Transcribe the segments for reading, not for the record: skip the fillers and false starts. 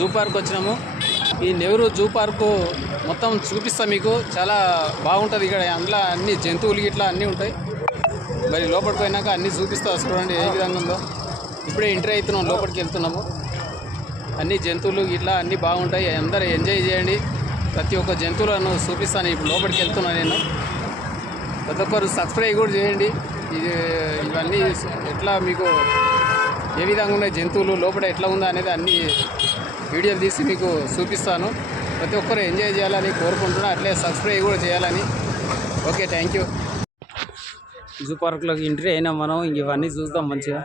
Zoo park వచ్చినాము. ఈ Nehru zoo park మొత్తం చూపిస్తాం మీకు. చాలా బాగుంటుంది ఇక్కడ. అందులో అన్ని జంతువులు ఇట్లా అన్నీ ఉంటాయి. మరి లోపలికి పోయినాక అన్నీ చూపిస్తా. చూడండి ఏ విధంగా ఉందో. ఇప్పుడే ఎంట్రీ అవుతున్నాం, లోపలికి వెళ్తున్నాము. అన్ని జంతువులు ఇట్లా అన్నీ బాగుంటాయి. అందరూ ఎంజాయ్ చేయండి. ప్రతి ఒక్క జంతువులను చూపిస్తాను. ఇప్పుడు లోపలికి వెళ్తున్నాను నేను. ప్రతి ఒక్కరు సబ్స్క్రైబ్ కూడా చేయండి. ఇవన్నీ ఎట్లా మీకు ఏ విధంగా ఉన్నాయి జంతువులు లోపల ఎట్లా ఉందా అనేది అన్ని వీడియోలు తీసి మీకు చూపిస్తాను. ప్రతి ఒక్కరు ఎంజాయ్ చేయాలని కోరుకుంటున్నా. అట్లే సబ్స్క్రైబ్ కూడా చేయాలని. Okay, thank you. జూ పార్క్లోకి ఎంట్రీ అయినా మనం. ఇవన్నీ చూద్దాం మంచిగా.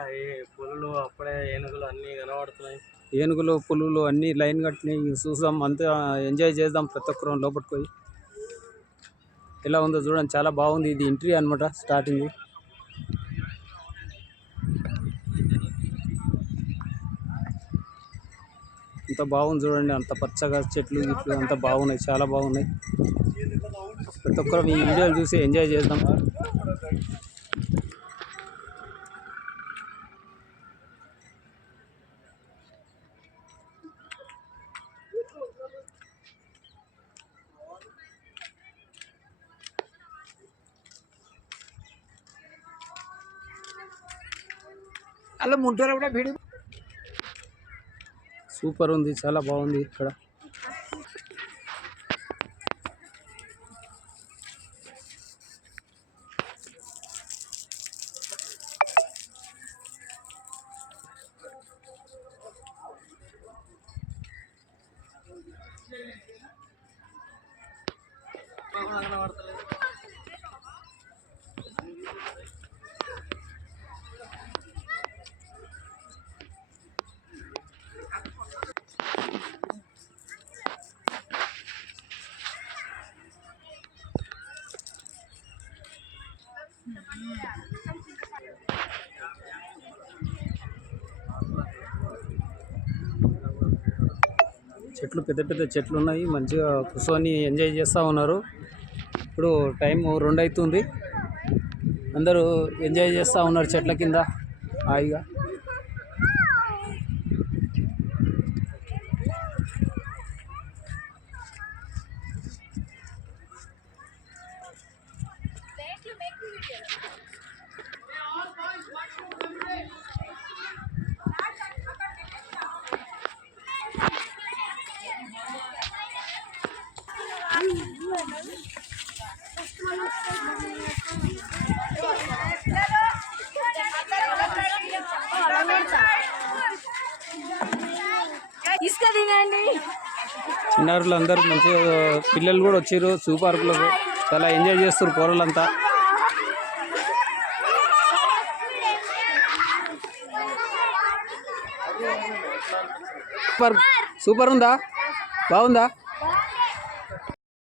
పులులు అప్పుడే ఏనుగులు అన్నీ కనబడుతున్నాయి. ఏనుగులు పులులు అన్నీ లైన్ కట్టినాయి. చూద్దాం, అంతా ఎంజాయ్ చేద్దాం. ప్రతి ఒక్కరు లోపలికి పోయి ఎలా ఉందో చూడండి. చాలా బాగుంది. ఇది ఎంట్రీ అనమాట, స్టార్టింగ్. అంత బాగుంది చూడండి. అంత పచ్చగా చెట్లు గిట్లు అంత బాగున్నాయి, చాలా బాగున్నాయి. ప్రతి ఒక్కరు ఈ వీడియోలు చూసి ఎంజాయ్ చేద్దాం. అలా ముందర కూడా వీడియో సూపర్ ఉంది, చాలా బాగుంది ఇక్కడ. చెట్లు పెద్ద పెద్ద చెట్లు ఉన్నాయి. మంచిగా కూర్చొని ఎంజాయ్ చేస్తూ ఉన్నారు. ఇప్పుడు టైం 2 అవుతుంది. అందరూ ఎంజాయ్ చేస్తూ ఉన్నారు చెట్ల కింద హాయిగా. చిన్నారులు అందరూ మంచిగా, పిల్లలు కూడా వచ్చారు జూ పార్కులకు. చాలా ఎంజాయ్ చేస్తారు పోరలంతా. సూపర్ ఉందా? బాగుందా?